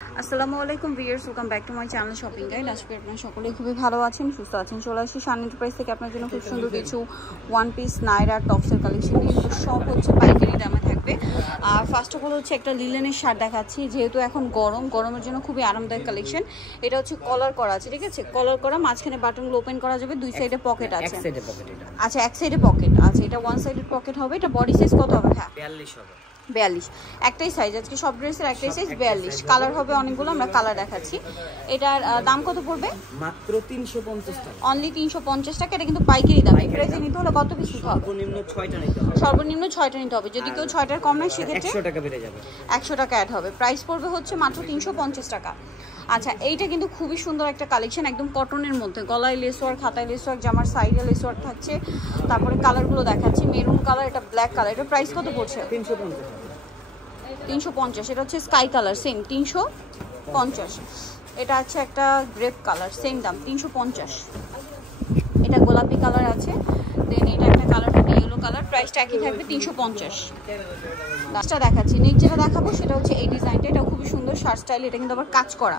আসসালামু আলাইকুম viewers, welcome back to my channel shopping guide. আজকে আপনারা সকলেই খুবই ভালো আছেন, সুস্থ আছেন। চলে আসছি শান এন্টারপ্রাইজ থেকে আপনার জন্য খুব সুন্দর কিছু ওয়ান পিস নাইরা টপসের কালেকশন নিয়ে। সব হচ্ছে পাইকারি দামে থাকবে। আর ফার্স্ট অফ অল হচ্ছে একটা লিলেনের শার্ট দেখাচ্ছি, যেহেতু এখন গরমের জন্য খুবই আরামদায়ক কালেকশন। এটা হচ্ছে কলার করা আছে, ঠিক আছে, কলার করা, মাঝখানে বাটনগুলো ওপেন করা যাবে, দুই সাইডে পকেট আছে। আচ্ছা, এক সাইডে পকেট আছে, এটা ওয়ান সাইডেড পকেট হবে। এটা বডি সাইজ কত হবে? হ্যাঁ 42 হবে। 42, একটাই সাইজ। আজকে সব ড্রেসের একটাই সাইজ 42। কালার হবে অনেকগুলো, আমরা কালার দেখাচ্ছি। এটার দাম কত পড়বে? মাত্র 350 টাকা, অনলি 350 টাকা। এটা কিন্তু পাইকারি দাম। এই প্রাইসে নিতে হলে কত পিস নিতে হবে? সর্বনিম্ন 6টা নিতে হবে। সর্বনিম্ন 6টা নিতে হবে। যদি কেউ 6টার কম নেয় সেক্ষেত্রে 100 টাকা বেড়ে যাবে, 100 টাকা অ্যাড হবে। প্রাইস পড়বে হচ্ছে মাত্র 350 টাকা। আচ্ছা, এইটা কিন্তু খুবই সুন্দর একটা কালেকশন, একদম কটনের মধ্যে, গলায় লেস ওয়ার্ক, হাতায় লেস ওয়ার্ক, জামার সাইডে লেস ওয়ার্ক থাকছে। তারপরে কালারগুলো দেখাচ্ছি, মেরুন কালার, এটা ব্ল্যাক কালার। এটা প্রাইস কত পড়ছে? 350। এটা হচ্ছে স্কাই কালার, সেম 350। এটা আছে একটা গ্রেপ কালার, সেম দাম 350। এটা গোলাপি কালার আছে, দেন এটা একটা কালার হবে ইয়েলো কালার, প্রাইসটা একই থাকবে 350। লাস্টটা দেখাচ্ছি, নেক্সট যেটা দেখাবো সেটা হচ্ছে এই ডিজাইনটা। এটা খুবই সুন্দর শার্ট স্টাইল, এটা কিন্তু আবার কাজ করা,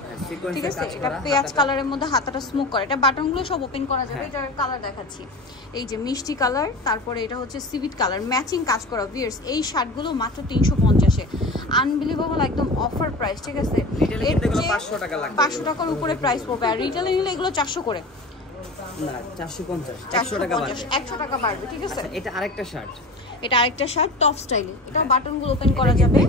ঠিক আছে। এটা পেঁয়াজ কালারের মধ্যে হাতাটা স্মোক করা, এটা বাটনগুলো সব ওপেন করা যাবে। এটার কালার দেখাচ্ছি, এই যে মিষ্টি কালার, তারপরে এটা হচ্ছে সিভিট কালার, ম্যাচিং কাজ করা। ভিউয়ার্স, এই শার্টগুলো মাত্র 350-এ, আনবিলিভেবল, একদম অফার প্রাইস, ঠিক আছে। এর 500 টাকার উপরে প্রাইস পড়বে, আর রিটেলে নিলে এগুলো 400 করে না 450, 100 টাকা বাড়বে, ঠিক আছে। এটা আরেকটা শার্ট, এটা আরেকটা শার্ট টপ স্টাইলে, এটা বাটনগুলো ওপেন করা যাবে,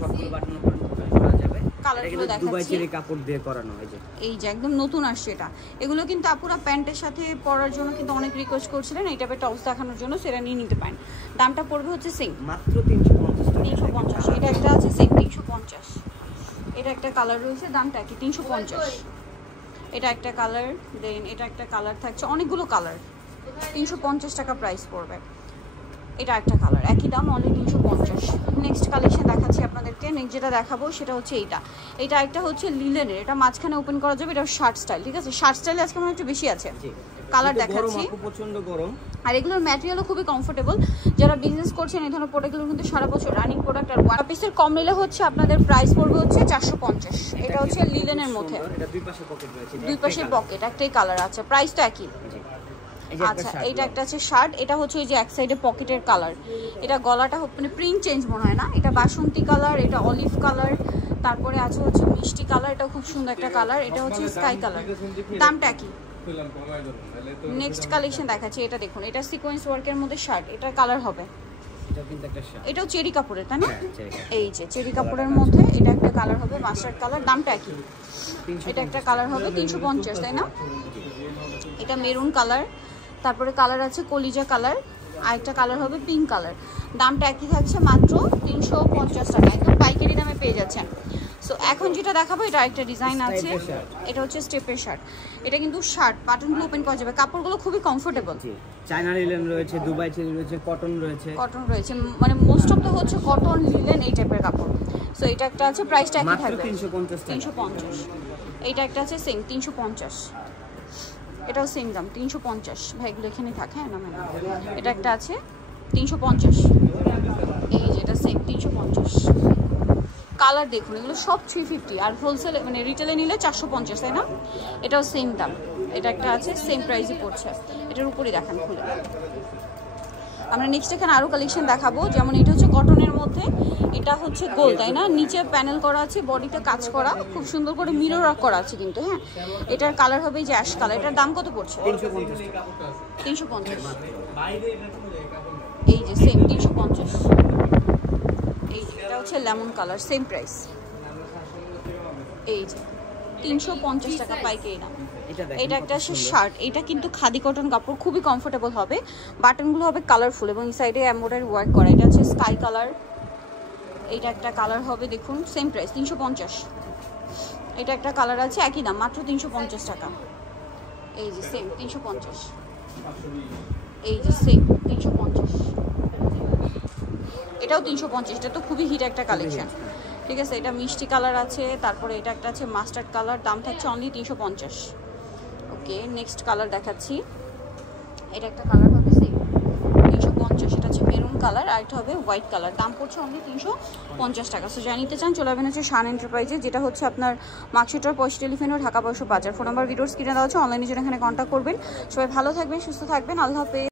সবগুলো বাটন ওপেন করা যাবে। কালারগুলো দেখাচ্ছি, দুবাই চেরি কাপড় দিয়ে করানো হয়, এই যে একদম নতুন আসছে এটা। এগুলো কিন্তু আপুরা প্যান্টের সাথে পরার জন্য কিন্তু অনেক রিকোয়েস্ট করছিলেন, এই টাইপের টপস দেখানোর জন্য, সেটা নিয়ে নিতে পারেন। দামটা পড়বে হচ্ছে সেম মাত্র 350 টাকা। 350। এটা একটা আছে সেম 350। এটা একটা কালার রয়েছে, দামটা কি? 350। এটা একটা কালার, দেন এটা একটা কালার থাকছে, অনেকগুলো কালার, 350 টাকা প্রাইস পড়বে। এটা একটা কালার, একই দাম, অনলি 350। নেক্সট কালেকশন দেখাচ্ছি আপনাদেরকে। নেক্সট যেটা দেখাবো সেটা হচ্ছে এটা একটা হচ্ছে লিলেনের, এটা মাঝখানে ওপেন করা যাবে, এটা শার্ট স্টাইল, ঠিক আছে। শার্ট স্টাইলে আজকে আমার একটু বেশি আছে। কালার দেখাচ্ছি, প্রচন্ড গরম, আর এগুলোর ম্যাটেরিয়ালও খুবই কমফোর্টেবল। যারা বিজনেস করছেন এই ধরনের প্রোডাক্টগুলো কিন্তু সারা বছর রানিং প্রোডাক্ট। আর ওয়ান পিসের কম নিলে হচ্ছে আপনাদের প্রাইস পড়বে হচ্ছে 450। এটা হচ্ছে লিলেনের মধ্যে, এটা দুই পাশে পকেট রয়েছে, দুই পাশে পকেট, একটাই কালার আছে, প্রাইস তো একই। আচ্ছা, এইটা একটা আছে শার্ট, এটা হচ্ছে ওই যে এক সাইডে পকেটের কালার। এটা গলাটা মানে প্রিন্ট চেঞ্জ মনে হয় না, এটা বাসন্তী কালার, এটা অলিভ কালার, তারপরে আছে হচ্ছে মিষ্টি কালার, এটা খুব সুন্দর একটা কালার, এটা হচ্ছে স্কাই কালার, দামটা কি? নেক্সট কালেকশন দেখাচ্ছি, এটা দেখুন, এটা সিকোয়েন্স ওয়ার্কের মধ্যে শার্ট, এটার কালার হবে, এটাও চেরি কাপড়ের, তাই না? এই যে চেরি কাপড়ের মধ্যে এটা একটা কালার হবে মাস্টার্ড কালার, দামটা কি? এটা একটা কালার হবে 350, তাই না? এটা মেরুন কালার, তারপরে কালার আছে কলিজা কালার, আর একটা কালার হবে পিঙ্ক কালার। দামটা একই থাকছে, মাত্র 350 টাকা, একদম পাইকারি দামে পেয়ে যাচ্ছেন। সো এখন যেটা দেখাবো এটা একটা ডিজাইন আছে, এটা হচ্ছে স্টেপের শার্ট। এটা কিন্তু শার্ট বাটনগুলো ওপেন করা যাবে, কাপড়গুলো খুবই কমফোর্টেবল। চায়না লিলেন রয়েছে, দুবাই চেরি রয়েছে, কটন রয়েছে, মানে মোস্ট অফ দ্য হচ্ছে কটন লিলেন এই টাইপের কাপড়। সো এটা একটা আছে, প্রাইসটা একই থাকবে 350। এইটা একটা আছে সেম 350, এটাও সেম দাম 350। ভাই এগুলো এখানে থাকে, হ্যাঁ না ম্যাম। এটা একটা আছে 350, এই যেটা সেম 350। কালার দেখুন, এগুলো সব 350, আর হোলসেলে মানে রিটেলে নিলে 450, তাই না? এটাও সেম দাম। এটা একটা আছে সেম প্রাইসে পড়ছে, এটার উপরেই দেখান খুলে। আমরা নেক্সট এখানে আরও কালেকশন দেখাবো, যেমন এটা হচ্ছে কটনের মধ্যে, এটা হচ্ছে গোল, তাই না? নিচে প্যানেল করা আছে, বডিতে কাজ করা, খুব সুন্দর করে মিরর ওয়ার্ক করা আছে কিন্তু, হ্যাঁ। এটার কালার হবে যে অ্যাশ কালার, এটার দাম কত পড়ছে? 350। এই যে সেম 350। এই যে এটা হচ্ছে লেমন কালার, সেম প্রাইস, এই যে 350 টাকা পাইকারি দাম। এটা একটা শার্ট, এটা কিন্তু খাদি কটন কাপড়, খুবই কমফোর্টেবল হবে, বাটনগুলো হবে কালারফুল এবং এই সাইডে এমব্রয়ডারি ওয়ার্ক করা। এটা হচ্ছে স্কাই কালার, এটা একটা কালার হবে, দেখুন সেম প্রাইস 350। এটা একটা কালার আছে, একই দাম, মাত্র 350 টাকা। এই যে সেম 350, এই যে সেম 350, এটাও 350। এটা তো খুবই হিট একটা কালেকশন, ঠিক আছে। এটা মিষ্টি কালার আছে, তারপরে এটা একটা আছে মাস্টার্ড কালার, দাম থাকছে অনলি 350। ওকে, নেক্সট কালার দেখাচ্ছি, এটা একটা কালার হবে সেম 350, এটা হচ্ছে মেরুন কালার, আর এটা হবে হোয়াইট কালার। দাম পড়ছে অনলি 350 টাকা। সো যা নিতে চান চলে আসবেন হচ্ছে শান এন্টারপ্রাইজে, যেটা হচ্ছে আপনার মার্কশিট রোড, পয়সা টেলিফোন, ঢাকা 505। ফোন নাম্বার ভিডিওর স্ক্রিনে দেওয়া হচ্ছে, অনলাইনে জন্য এখানে কন্ট্যাক্ট করবেন। সবাই ভালো থাকবেন, সুস্থ থাকবেন, আল্লাহ হাফেজ।